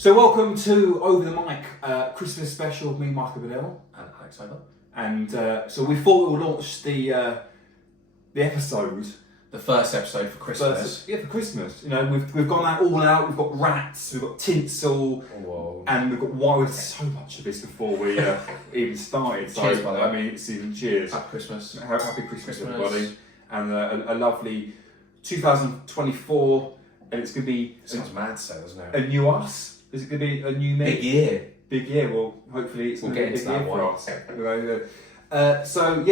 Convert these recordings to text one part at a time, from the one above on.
So welcome to Over the Mic Christmas special with me, Michael Bedell. And Alex Over. And so we thought we would launch the episode. The first episode for Christmas. For Christmas. You know, we've gone all out. We've got rats, we've got tinsel, and we've got wine. We've so much of this before we even started. So, Cheers, by the way. I mean, it's even cheers. Happy Christmas. Happy Christmas, everybody. And a lovely 2024. And it's going to be... Sounds mad to say, doesn't it? A new us. Is it going to be a new me? Big year. Big year. Well, hopefully it's we'll going to get be a into big that year for us. So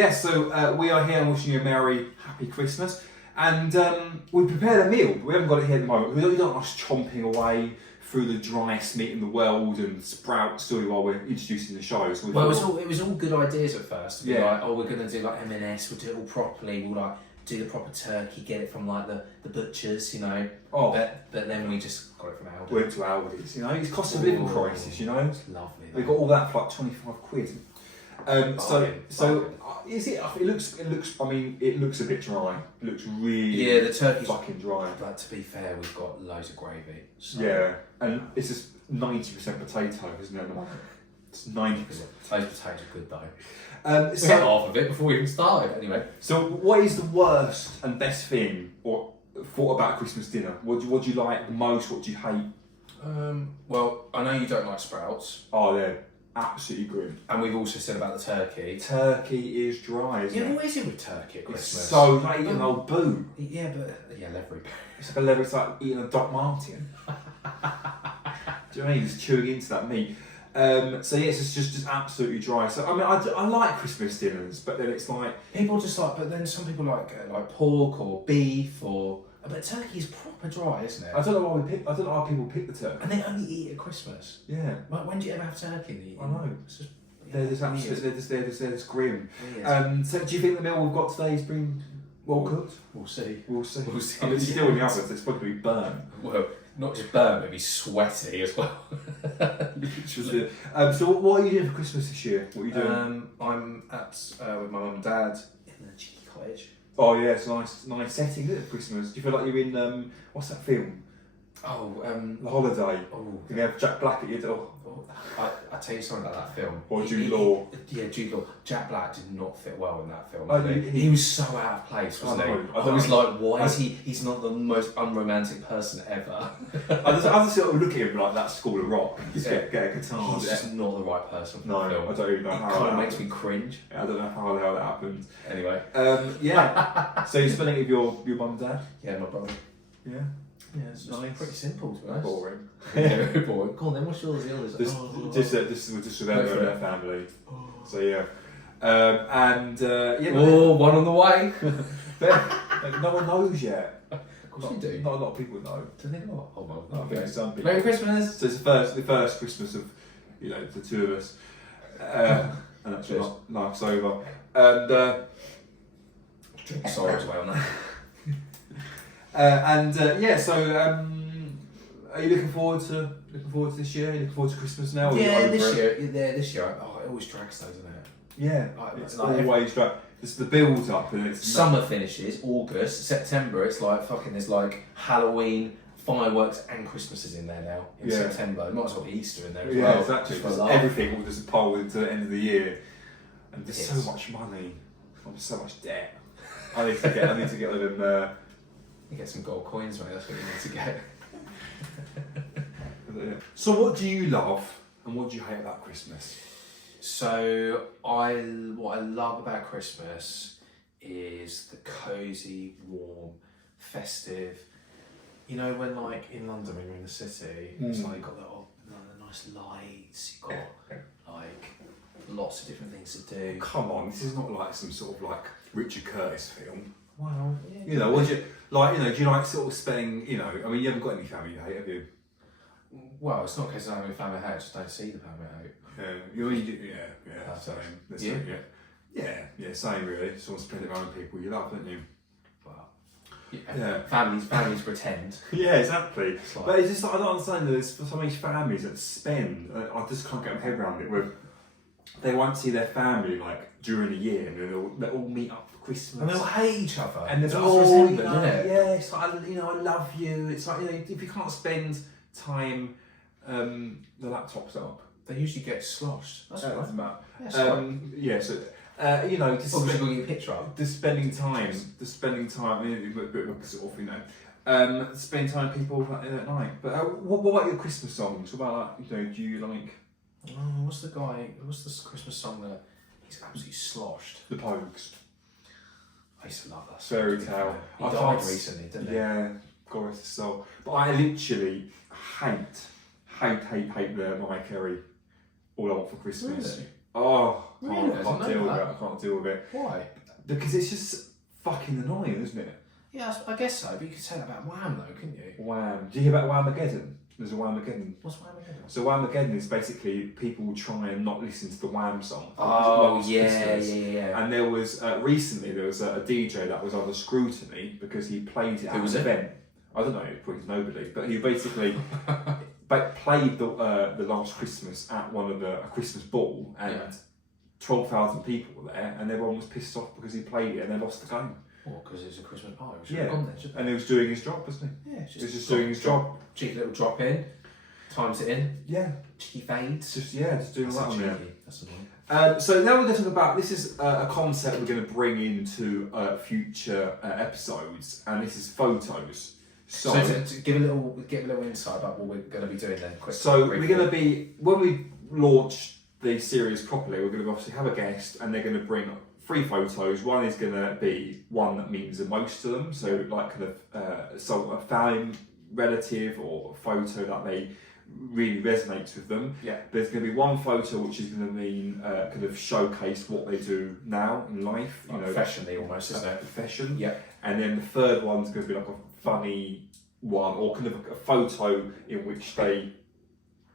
we are here wishing you a merry, happy Christmas. And we prepared a meal, but we haven't got it here at the moment. We don't want us chomping away through the driest meat in the world and sprout story while we're introducing the show. So it was all good ideas at first. To be Yeah. like, oh, we're going to do like M&S, we'll do it all properly, we'll like do the proper turkey, get it from like the butchers, you know. Oh. But then we just got it from Aldi. Went to Aldi's, you know. It's cost of living crisis, you know. It's lovely. We got all that for like 25 quid. Bargain. Is it? It looks. I mean, it looks a bit dry. It looks really. the turkey's fucking dry. But to be fair, we've got loads of gravy. So. Yeah, and it's just 90% potato, isn't it? It's 90%. Those potatoes are good though. We had half of it before we even started. Anyway. So, what is the worst and best thing or thought about Christmas dinner? What do you like the most? What do you hate? Well, I know you don't like sprouts. Oh, they're absolutely grim. And we've also said about the turkey. Turkey is dry, isn't it? What is it with turkey at Christmas? It's so like eating an old boot. Yeah, leathery. It's like eating a Doc Martin. Do you know what I mean? Just chewing into that meat. So yes, it's just absolutely dry. So I mean, I like Christmas dinners, but then it's like people just like. But then some people like pork or beef or. But turkey's proper dry, isn't it? I don't know why people pick the turkey. And they only eat at Christmas. Yeah. Like, when do you ever have turkey in the evening? I know. It's just, they're just grim. Weird. So do you think the meal we've got today has been well cooked? We'll see. We'll see. We'll see. I mean, it's still in the oven, so it's probably going to be burnt. Well, not just burnt, maybe sweaty as well. So what are you doing for Christmas this year? What are you doing? I'm at with my mum and dad in a cheeky cottage. Oh yeah, it's a nice setting, isn't it, for Christmas? Do you feel like you're in what's that film? The Holiday. Oh, you have Jack Black at your door. I'll tell you something about that film. Or Jude Law. Jude Law. Jack Black did not fit well in that film. Oh, he was so out of place, wasn't he? I was like, why is he's not the most unromantic person ever. I just sort of look at him like that School of Rock. Just get a guitar. He's just not the right person for the film. I don't even know how it kind of makes me cringe. I don't know how the hell that happened. Anyway. Yeah. So you're spending it with your mum and dad? Yeah, my brother. Yeah. Yeah, it's nice. Pretty simple, to be honest. Boring. Yeah, boring. Go on then, what's yours? Just with them and their family. So yeah. One on the way. No one knows yet. Of course you do. Not a lot of people know. Do they not? Oh well. No, I think some people. Merry Christmas. So it's the first Christmas of the two of us, and that's life's over. And drink sorrows away on that. Are you looking forward to this year? Are you looking forward to Christmas now? This year. Oh, it always drags though, doesn't it? Yeah, it's always drag. It's the build up and it's summer finishes, August, September. It's like fucking. There's like Halloween, fireworks, and Christmas is in there now in September. It might as well be Easter in there as well. Yeah, exactly. Everything will just pile into the end of the year, and there's so much money, so much debt. I need to get them. You get some gold coins, mate. That's what you need to get. So, what do you love and what do you hate about Christmas? So, what I love about Christmas is the cosy, warm, festive. You know, when like in London, when you're in the city, it's like you've got the nice lights. You've got like lots of different things to do. Come on, this is not like some sort of like Richard Curtis film. Wow. Yeah, what do you like? Do you like sort of spending? I mean, you haven't got any family you hate, have you? Well, it's not because I have any family hate. I just don't see the family hate. Same. Yeah, same really. Just want to spend it around people you love, don't you? Well, yeah. Families pretend. Yeah, exactly. But it's just like, I don't understand that there's so many families that spend. I just can't get my head around it. Where they won't see their family like during the year, and they'll all meet up for Christmas. And they'll hate each other. And there's all resentment, isn't it? Yeah, it's like I love you. It's like if you can't spend time the laptop's up. They usually get sloshed. That's That's right. about. Yeah, sorry. Yeah, so you know, just Oh, we should go get your picture up. just spending time. I mean, a bit of a sort of, you know, spending time with people at night. But what about your Christmas songs? What about, like, you know, do you like Oh, what's this Christmas song that he's absolutely sloshed? the Pogues? I used to love that. Fairy Tale. He I died can't recently, didn't he? Yeah, God rest his soul. But I literally hate the Mariah Carey All I Want for Christmas. Really? Oh, Really? I can't deal with it. I can't deal with it. Why? Because it's just fucking annoying, isn't it? Yeah, I guess so, but you could say that about Wham though, couldn't you? Wham. Do you hear about Whamageddon? There's a Whamageddon. What's Wham again? So Whamageddon is basically people try and not listen to the Wham song. Oh, It's yeah. Christmas. And there was recently a DJ that was under scrutiny because he played it at an event. I don't know, probably nobody, but he basically played the Last Christmas at a Christmas ball, and 12,000 people were there, and everyone was pissed off because he played it and they lost the game. What, because it's a Christmas party? And he was doing his job, wasn't he? Yeah, he was just doing his job. Cheeky little drop in, times it in. Yeah. Cheeky fades. Just doing that on there. That's annoying. So now we're going to talk about, this is a concept we're going to bring into future episodes, and this is photos. So to give a little insight about what we're going to be doing then. We're going to be, when we launch the series properly, we're going to obviously have a guest, and they're going to bring 3 photos. One is going to be one that means the most to them, so like kind of a family relative or a photo that they really resonates with them. Yeah. There's going to be one photo which is going to mean kind of showcase what they do now in life, you know, professionally almost, isn't it? Profession. Yeah. And then the third one's going to be like a funny one, or kind of a photo in which they,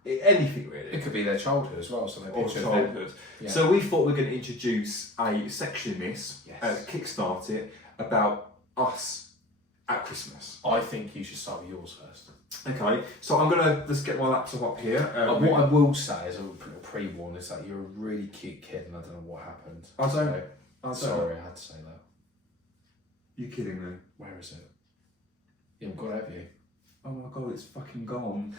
anything really. It could be their childhood as well, so their Or picture childhood. Yeah. So we thought we were going to introduce a section in this, Yes. kickstart it, about us at Christmas. I think you should start with yours first. Okay, so I'm going to just get my laptop up here. What I will say as a pre-warn is that you're a really cute kid and I don't know what happened. Sorry, I had to say that. You kidding me? Where is it? You haven't got it, have you? Oh my god, it's fucking gone.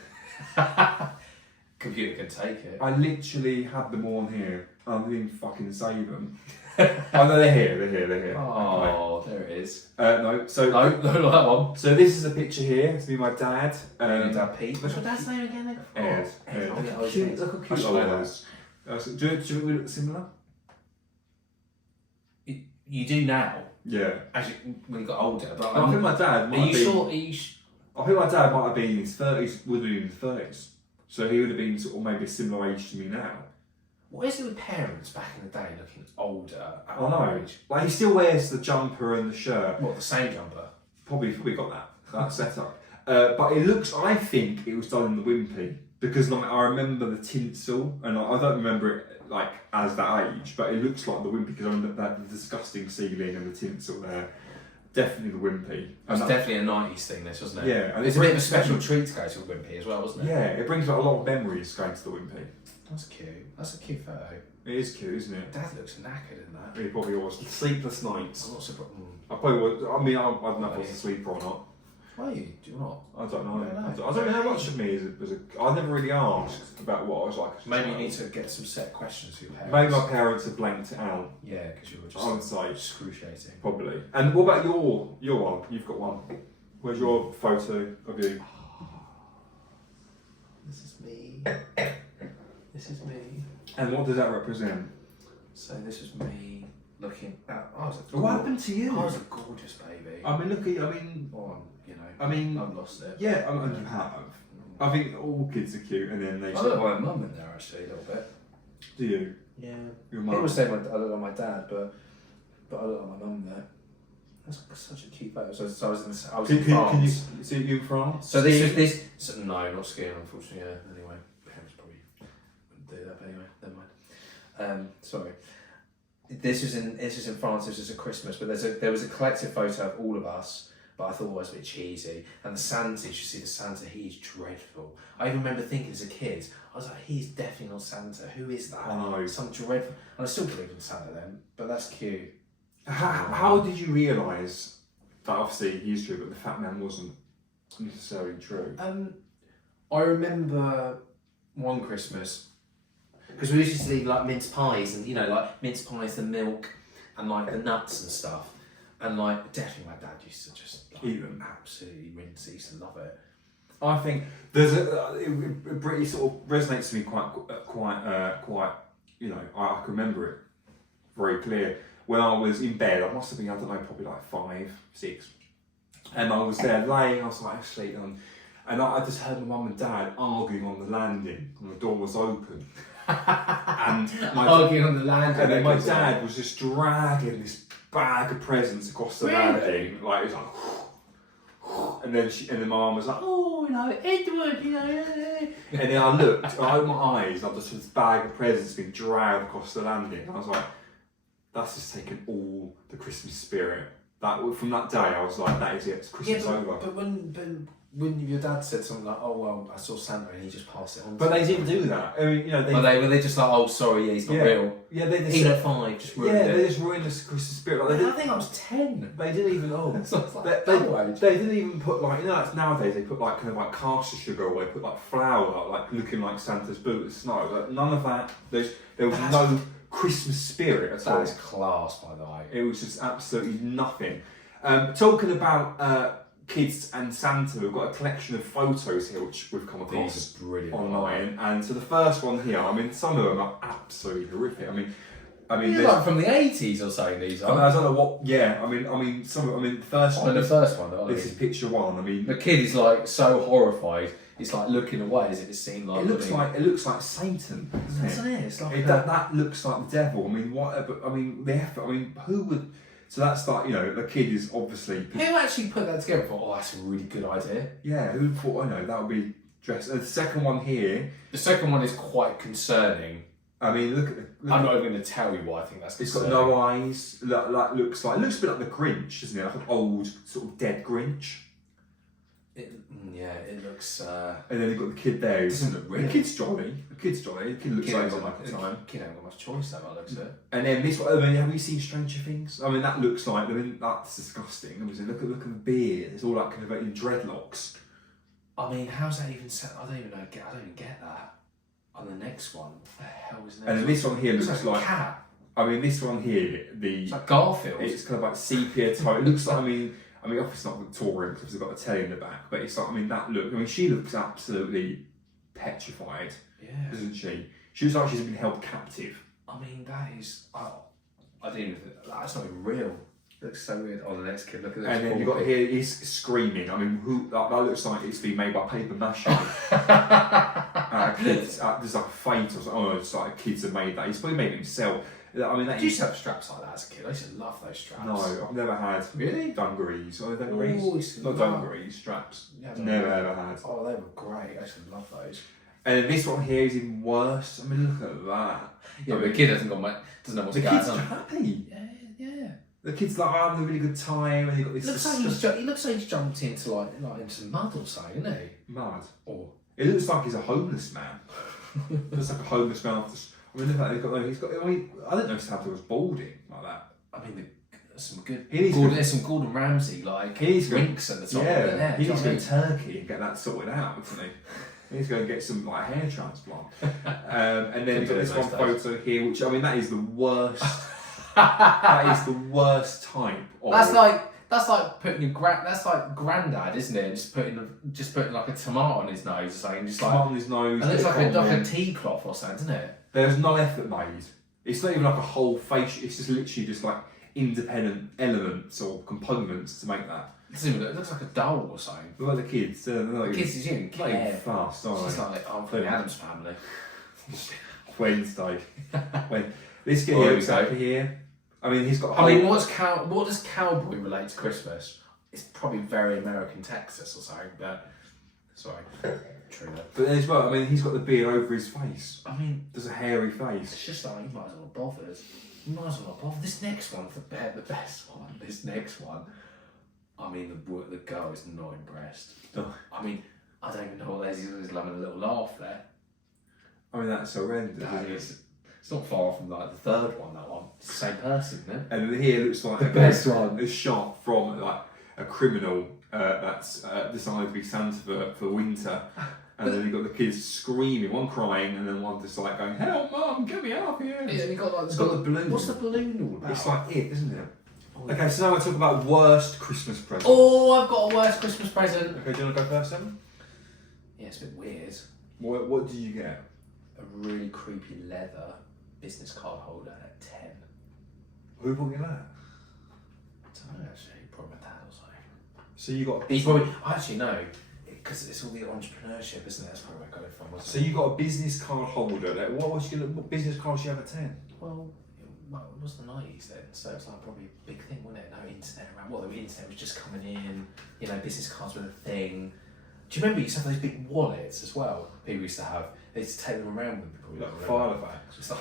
Computer can take it. I literally had them all on here. I didn't even fucking save them. Oh no, they're here. Oh, okay. There it is. No, so no, not that one. So this is a picture here. It's me, and my dad. Your dad Pete. What's your dad's name again? Ed. Look how cute I was. Do you look similar? You do now. Yeah. Actually, when you got older, but I think my dad might have been. sure? I think my dad might have been in his 30s. Would have been in his 30s. So he would have been sort of maybe a similar age to me now. What is it with parents back in the day looking older at I know. age? Like he still wears the jumper and the shirt. What, the same jumper? Probably got that setup. But it looks, I think it was done in the Wimpy, because like I remember the tinsel, and I don't remember it like as that age, but it looks like the Wimpy because I remember that the disgusting ceiling and the tinsel there. Definitely the Wimpy. It was definitely a 90s thing, this, wasn't it? Yeah. And it's a bit of a special treat to go to a Wimpy as well, wasn't it? Yeah, it brings back a lot of memories going to the Wimpy. That's cute. That's a cute photo. It is cute, isn't it? Dad looks knackered in that. He probably was. Sleepless nights. I'm not surprised. I probably would. I mean, I don't know if I was a sleeper or not. Why are you? Do you not? I don't know. I I don't know how much of me as a. I never really asked about what I was like. Maybe you need to get some set questions for your parents. Maybe my parents have blanked it out. Yeah, because you were just I would say excruciating. probably. And what about your one? You've got one. Where's your photo of you? This is me. This is me. And what does that represent? So this is me looking at. What happened to you? I was a gorgeous baby. I mean, look at. I mean, I've lost it. Yeah, I mean, you have. I think all kids are cute, and then they. I look like my mum in there actually a little bit. Do you? Yeah. Your People mum. say I look like my dad, but I look like my mum there. That's such a cute photo. So I was in France. Can you see you in France? So this. So, no, not skiing, unfortunately. Yeah. Anyway, parents probably wouldn't do that. But anyway, never mind. Sorry. This was in France. This was at Christmas, but there was a collective photo of all of us. But I thought it was a bit cheesy. And the Santa, you should see the Santa. He's dreadful. I even remember thinking as a kid, I was like, he's definitely not Santa. Who is that? I know. Some dreadful. And I still believe in Santa then, but that's cute. How did you realise that obviously he is true, but the fat man wasn't necessarily true? I remember one Christmas, because we used to leave like mince pies and, you know, like mince pies, the milk and like the nuts and stuff. And like, definitely my dad used to just like, eat them. Absolutely rinse. He used to love it. I think there's it really sort of resonates to me quite. You know, I can remember it very clear when I was in bed. I must have been, I don't know, probably like 5, 6, and I was there laying. I was like asleep, and I just heard my mum and dad arguing on the landing, and the door was open. And arguing on the landing, and then my dad was just dragging this bag of presents across the landing, like it's like. And then my mum was like, oh, you know, Edward, you know. And then I looked, I opened my eyes, and I just saw this bag of presents being dragged across the landing. And I was like, that's just taken all the Christmas spirit. From that day, I was like, that is it, it's Christmas over. But when your dad said something like, oh, well, I saw Santa and he just passed it on. But they didn't do that. I mean, you know, were they just like, oh, sorry, yeah, he's not real. Yeah, they just even at 5, just ruined it. They just ruined the Christmas spirit. Like, I think I was 10. They didn't even. They didn't even put like, you know, it's nowadays they put like kind of like caster sugar, or they put like flour, like looking like Santa's boot of snow. Like, none of that. There was no Christmas spirit at all. That is class, by the way. It was just absolutely nothing. Talking about kids and Santa, we've got a collection of photos here which we've come across. These are brilliant online. And so the first one here, I mean, some of them are absolutely horrific. I mean, these are like from the 80s or so. These are. I don't know what. Yeah, I mean, some of. I mean, the first one. The first one. This is picture 1. I mean, the kid is like so horrified. It's like looking away as if it's seen like. It looks like Satan, doesn't it? It's like that looks like the devil. I mean, what? But I mean, the effort. I mean, who would? So that's like, you know, the kid is obviously. Who actually put that together? Thought, oh, that's a really good idea. Yeah, who thought? I know that would be dressed. And the second one here. The second one is quite concerning. I mean, look at. I'm not even going to tell you why I think that's concerning. It's got no eyes. Looks a bit like the Grinch, isn't it? Like an old sort of dead Grinch. It looks. And then you've got the kid there. It doesn't look real. The kid's jolly. The kid looks like he's on like a time. Kid ain't got much choice though, by the looks of it. And then this one, I mean, have you seen Stranger Things? I mean, that looks like, I mean, that's disgusting. Obviously, look at the beard. It's all like kind of in dreadlocks. I mean, how's that even set? I don't even get that. On the next one, what the hell is next? And then this one here looks like a cat. I mean, this one here, it's like Garfield. It's kind of like sepia type. It looks like, I mean, obviously not Victorian because they've got a telly in the back, but it's like, I mean, that look. I mean, she looks absolutely petrified, doesn't she? She looks like she's been held captive. I mean, that is. I didn't even. That's not even real. It looks so weird. Oh, the next kid, look at this. And then you've got here, he's screaming. I mean, that looks like it's been made by paper mache. Kids, there's like a feint or something. Oh, it's like kids have made that. He's probably made it himself. I mean, did you used to have straps like that as a kid? I used to love those straps. No, I've never had. Really? Dungarees. Dungarees? Not dungarees, straps. Yeah, never ever had. Oh, they were great. I used to love those. And this one here is even worse. I mean, look at that. Yeah, but the kid doesn't know what's going on. The kid's happy. Yeah. The kid's like having a really good time, and he got this. He looks like he's jumped into like into mud or something, isn't he? Mud. Or it looks like he's a homeless man. It looks like a homeless man. I mean, look at that. He's got. I mean, I don't know if Santa was balding like that. I mean, there's some good. There's some Gordon Ramsay like winks at the top. Yeah, he needs to go to Turkey and get that sorted out, doesn't he? He needs to go and get some like hair transplant. And then you've got this one photo here, which I mean, that is the worst. That is the worst type of. That's like putting that's like granddad, isn't it? Just putting like a tomato on his nose or something. Just like on his nose. And it's like a tea cloth or something, isn't it? There's no effort made. It's not even like a whole face. It's just literally just like independent elements or components to make that. It looks like a doll or something. Look like the kids. The kids is even not even fast, are they? It's like I'm from the Addams Family. Wednesday. This kid looks over here. I mean, he's got. I mean, what does cowboy relate to Christmas? It's probably very American Texas or something, but sorry, true though. But as well, I mean, he's got the beard over his face. I mean, there's a hairy face. It's just like you might as well not bother. You might as well not bother. This next one's the best one. This next one. I mean, the girl is not impressed. No. I mean, I don't even know what that is. He's having a little laugh there. I mean, that's horrendous. It's not far from like the third one. That one, it's the same person, isn't it? And here looks like the best one. A shot from like a criminal that's decided to be Santa for winter, And then you've got the kids screaming, one crying, and then one just like going, "Help, Mum, get me out of here!" Yeah, you got like it's got the balloon. What's the balloon all about? It's like it, isn't it? Okay, so now we're talking about worst Christmas present. Oh, I've got a worst Christmas present. Okay, do you want to go first then? Yeah, it's a bit weird. What did you get? A really creepy leather business card holder at 10. Who bought you that? I don't know actually, probably my dad or something. So you got. He probably, actually no, because it's all the entrepreneurship, isn't it? That's probably where I got it from. Wasn't So you got a business card holder. What business card did you have at 10? Well, it was the 90s then, so it's like probably a big thing, wasn't it? No internet around. Well, the internet was just coming in. You know, business cards were a thing. Do you remember you used to have those big wallets as well? People used to have. They used to take them around with people. Like Filofax. It's like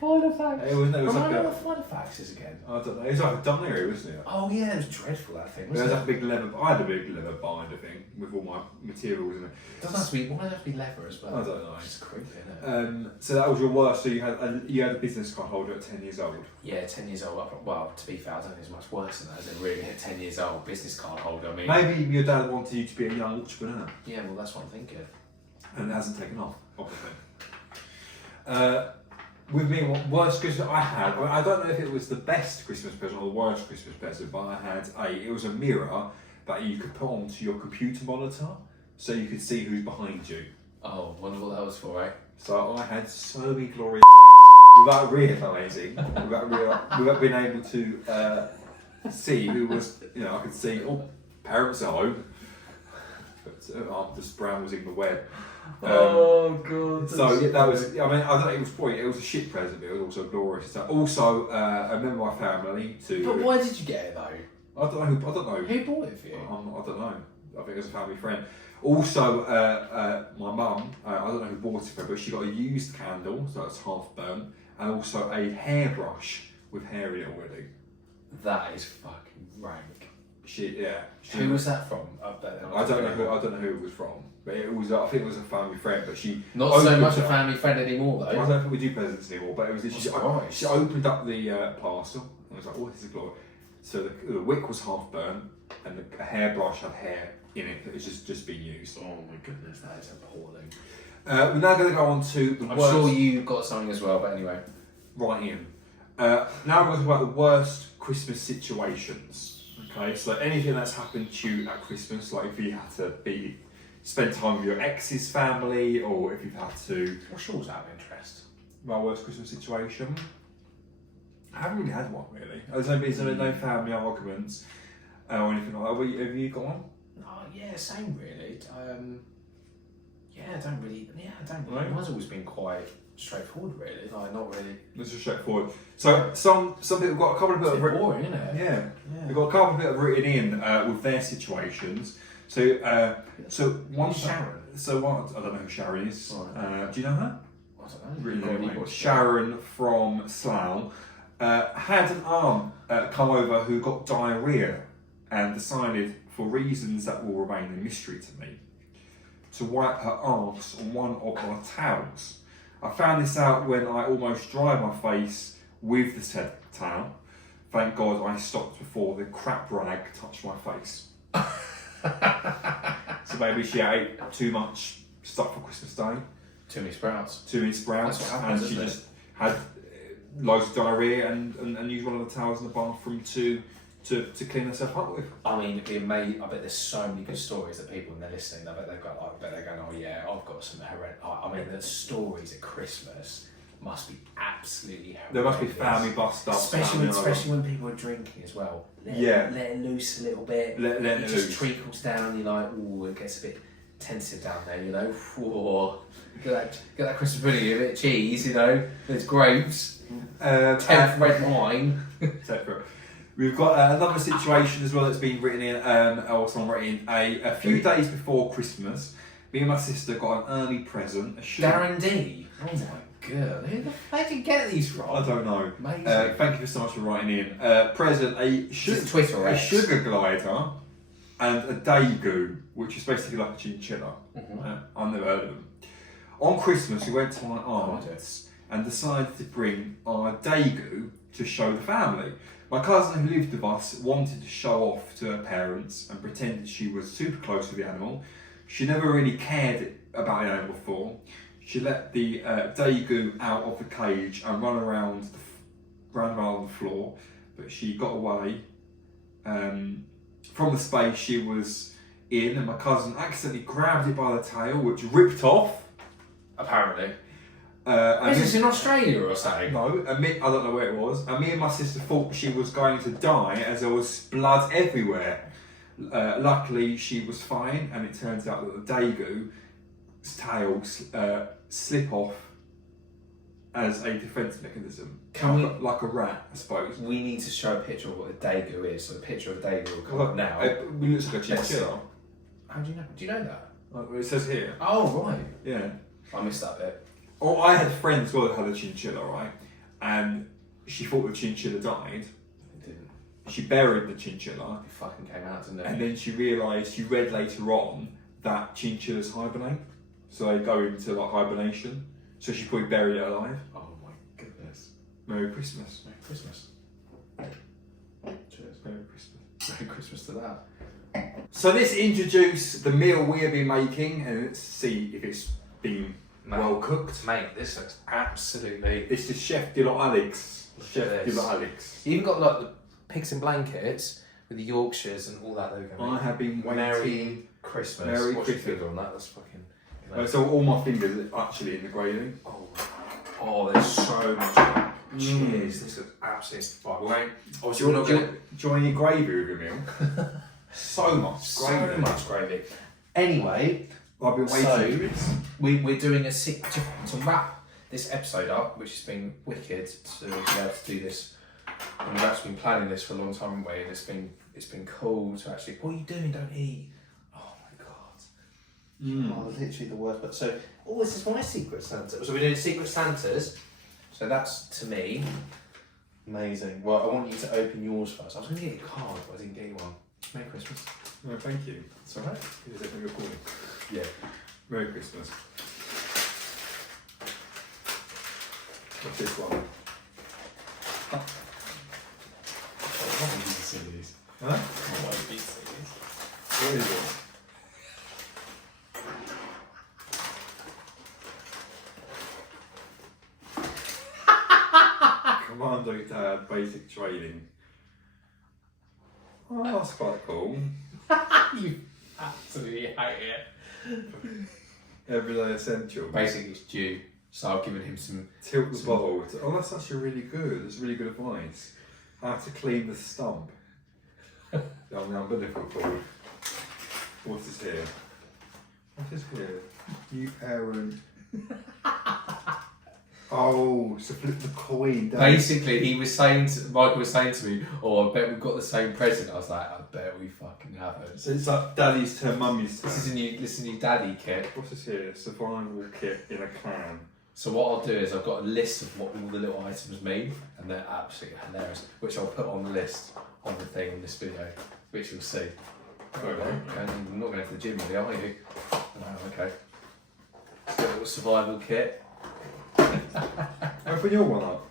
Filofax. It was like what Filofax is again. I don't know. It was like a diary, wasn't it? Oh yeah, it was dreadful that thing. It was like a big leather. I had a big leather binder thing with all my materials in it. It doesn't have to be. Why does it have to be leather as well? I don't know. It's creepy, isn't it? So that was your worst. So you had a business card holder at 10 years old. Yeah, 10 years old. Well, to be fair, I don't think it's much worse than that. As in really hit 10 years old, business card holder. I mean, Maybe your dad wanted you to be a young entrepreneur. Yeah, well, that's what I'm thinking. And it hasn't taken off, obviously. With me, what worst Christmas I had, I don't know if it was the best Christmas present or the worst Christmas present, but I had it was a mirror that you could put onto your computer monitor so you could see who's behind you. Oh, wonder what that was for, eh? So I had so many glorious things without realising, without being able to see who was, I could see, parents at home, but I'm just browsing the web. Oh god! So yeah, that was. I mean, I don't know. It was a shit present, but it was also glorious. Also, I remember my family too. But why did you get it though? I don't know. Who bought it for you? I don't know. I think it was a family friend. Also, my mum. I don't know who bought it for her, but she got a used candle, so it's half burnt, and also a hairbrush with hair in it already. That is fucking rank. Who was that from? I don't know who it was from. But it was, I think it was a family friend, but she not so much a family friend anymore though. I don't think we do presents anymore, but it was she opened up the parcel and I was like, "Oh, this is glory." So the wick was half burnt and the hairbrush had hair in it that was just being used. Oh my goodness, that is appalling. We're now going to go on to the I'm worst. sure you got something as well, but anyway. Right in. Now we're going to talk about the worst Christmas situations. Okay, so anything that's happened to you at Christmas, like if you had to spend time with your ex's family, or if you've had to. What's yours out of interest? My worst Christmas situation? I haven't really had one really. There's no family arguments or anything like that. Have you got one? Oh yeah, same really. I don't really. Right. Mine's always been quite straightforward really. Like not really. This is straightforward. So some people got a couple of bit of boring, isn't it? Yeah. We've got a couple of bit of written in with their situations. So one Sharon. So one I don't know who Sharon is. Right. Do you know her? I don't know. Really Sharon from Slough had an aunt come over who got diarrhoea and decided, for reasons that will remain a mystery to me, to wipe her arse on one of my towels. I found this out when I almost dried my face with the said towel. Thank God I stopped before the crap rag touched my face. So maybe she ate too much stuff for Christmas Day. Too many sprouts. That's what happens, and she just had loads of diarrhea and used one of the towels in the bathroom to clean herself up with. I mean, I bet there's so many good stories that people, when they're listening, I bet they're going, oh yeah, I've got some horrendous. I mean, the stories at Christmas must be absolutely horrendous. There must be family bust-ups. Especially when people are drinking as well. Let it loose a little bit. It just treacles down, you're like, ooh, it gets a bit tensive down there, you know. Whoa. Get that Christmas pudding, a bit of cheese, you know. There's grapes. 10th red wine. We've got another situation as well that's been written in, or someone written in. A few days before Christmas, me and my sister got an early present. Darren D. Oh my god, who the fuck did you get these from? I don't know. Amazing. Thank you so much for writing in. Present a sugar glider and a daegu, which is basically like a chinchilla. I've never heard of them. On Christmas, we went to my aunt's and decided to bring our daegu to show the family. My cousin who lived with us wanted to show off to her parents and pretended she was super close with the animal. She never really cared about the animal before. She let the daegu out of the cage and run around the floor, but she got away from the space she was in, and my cousin accidentally grabbed it by the tail, which ripped off. Apparently. And Is this in Australia or something? No, I don't know where it was. And me and my sister thought she was going to die as there was blood everywhere. Luckily, she was fine, and it turns out that the dagu's tail slip off as a defence mechanism. Like a rat, I suppose. We need to show a picture of what a dagu is. So the picture of a dagu will come up now. It looks like a chinchilla. How do you know? Do you know that? It says here. Oh, right. Yeah. I missed that bit. Oh, I had friends who had a chinchilla, right? And she thought the chinchilla died. It didn't. She buried the chinchilla. It fucking came out, didn't it? And then she realised, she read later on, that chinchillas hibernate. So they go into like hibernation. So she probably buried it alive. Oh my goodness. Merry Christmas. Merry Christmas. Cheers. Merry Christmas. Merry Christmas to that. So let's introduce the meal we have been making and let's see if it's been well cooked. Mate, this looks absolutely... This is Chef de la Alex. Chef de la Alex. You even got like the pigs in blankets with the Yorkshires and all that. I have been waiting. Merry Christmas. Merry What's Christmas. your finger on that? That's fucking... So all my fingers are actually in the gravy. Oh, there's so much. Cheers. This looks absolutely fine. Do you want any gravy with your meal? So much gravy. So much gravy. Anyway, I've been waiting for this. We're doing to wrap this episode up, which has been wicked to be able to do this. And we've actually been planning this for a long time, haven't we? And it's been cool to actually. What are you doing? Don't eat. Oh my god. Oh, literally the worst. But so, this is my secret Santa. So we're doing secret Santas. So that's to me. Amazing. Well, I want you to open yours first. I was going to get you a card, but I didn't get you one. Merry Christmas. No, thank you. It's alright. Is it recording? Yeah. Merry Christmas. What's this one? I want you to see these. Huh? I want you to see these. What is it? Commando Dad Basic Training. Oh, that's quite cool. You absolutely hate it. Everyday Essential. Basically, it's due, so I've given him some. Tilt the bowl. Oh, that's actually really good. That's really good advice. How to clean the stump. The umbilical cord. What is here? What is here? You parent. Oh, so flip the coin. Basically, Michael was saying to me, "Oh, I bet we've got the same present." I was like, "I bet we fucking haven't." So it's like daddy's turn, mummy's turn. This is a new daddy kit. What's this here? Survival kit in a can. So what I'll do is I've got a list of what all the little items mean, and they're absolutely hilarious, which I'll put on the list on the thing in this video, which you'll see. Okay. You're not going to the gym, really, are you? Oh, okay. It's got a little survival kit. Open your one up.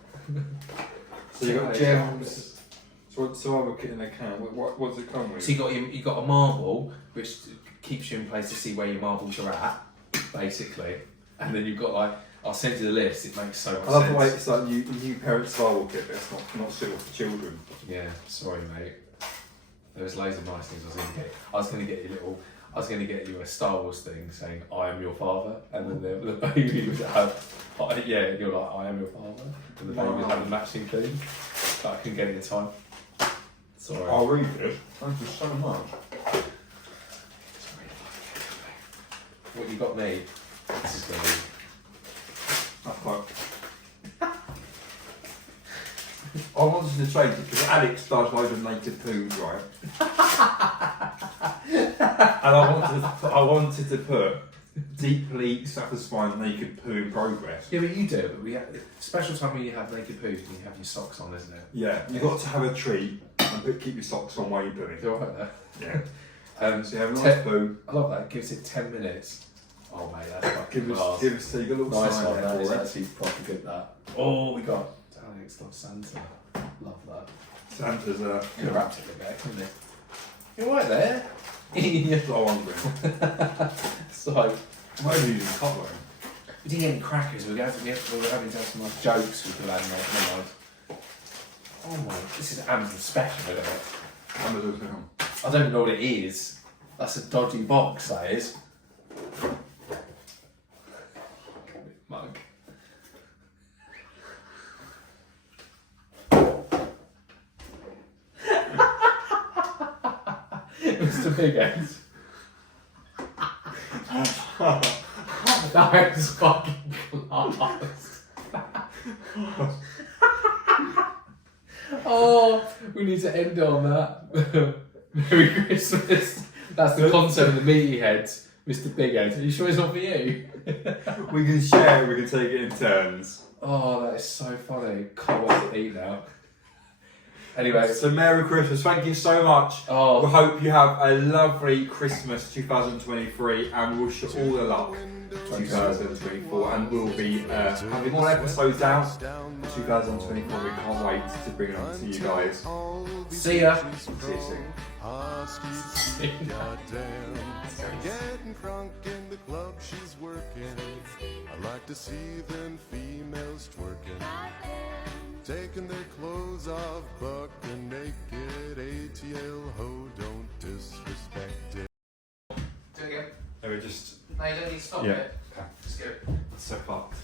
So you got gems. So what's survival kit in a can? What does it come with? So you got a marble, which keeps you in place to see where your marbles are at, basically. And then you've got like, I'll send you the list. It makes so much sense. I love the way it's like new parent survival kit, but it's not suitable for children. Yeah, sorry, mate. There was loads of nice things I was going to get. I was going to get you a Star Wars thing saying "I am your father," and then the baby would have, you're like "I am your father," and the baby would have a matching thing. But I couldn't get it in time. Sorry. I'll read it. Thank you so much. What you got me? This is going to be. That's quite. I wanted to change it because Alex does loads of naked poos, right? And I wanted to put deeply satisfying naked poo in progress. Yeah, but you do. But we have special time when you have naked poos and you have your socks on, isn't it? Yeah, you've got to have a treat and keep your socks on while you're doing it. You're right there. Yeah. So you have a nice poo. I love that. It gives it 10 minutes. Oh mate, that's fucking Give us, so you got a little nice sign one. there That is for it. actually proper good. That. Oh, we got Alex loves Santa. Love that. Santa's Could have wrapped it a bit better, couldn't it? You alright there? Eating your... So hungry. So, Why are you using cutlery? we didn't get any crackers. We were having to have some nice jokes we could have had. Never mind. Oh my, this is Amazon special, isn't it? Amazon's gonna come. I don't know what it is. That's a dodgy box, that is. Mug. Mr. Big Head. That is fucking class. Oh, we need to end on that. Merry Christmas. That's the concept of the meaty heads, Mr. Big Head. Are you sure it's not for you? We can share it, we can take it in turns. Oh, that is so funny. Can't wait to eat now. Anyway, So Merry Christmas, thank you so much. oh, We hope you have a lovely Christmas 2023 and wish you all the luck 2024, and we'll be having more episodes out 2024. We can't wait to bring it on to you guys. see ya. See you soon. Getting crunk in the club she's working. I like to see them females twerking, taking their clothes off, bucking naked. ATL ho, don't disrespect it. Do it again. Let me just. No, you don't need to stop Yeah. it. Okay. Just go. So fucked.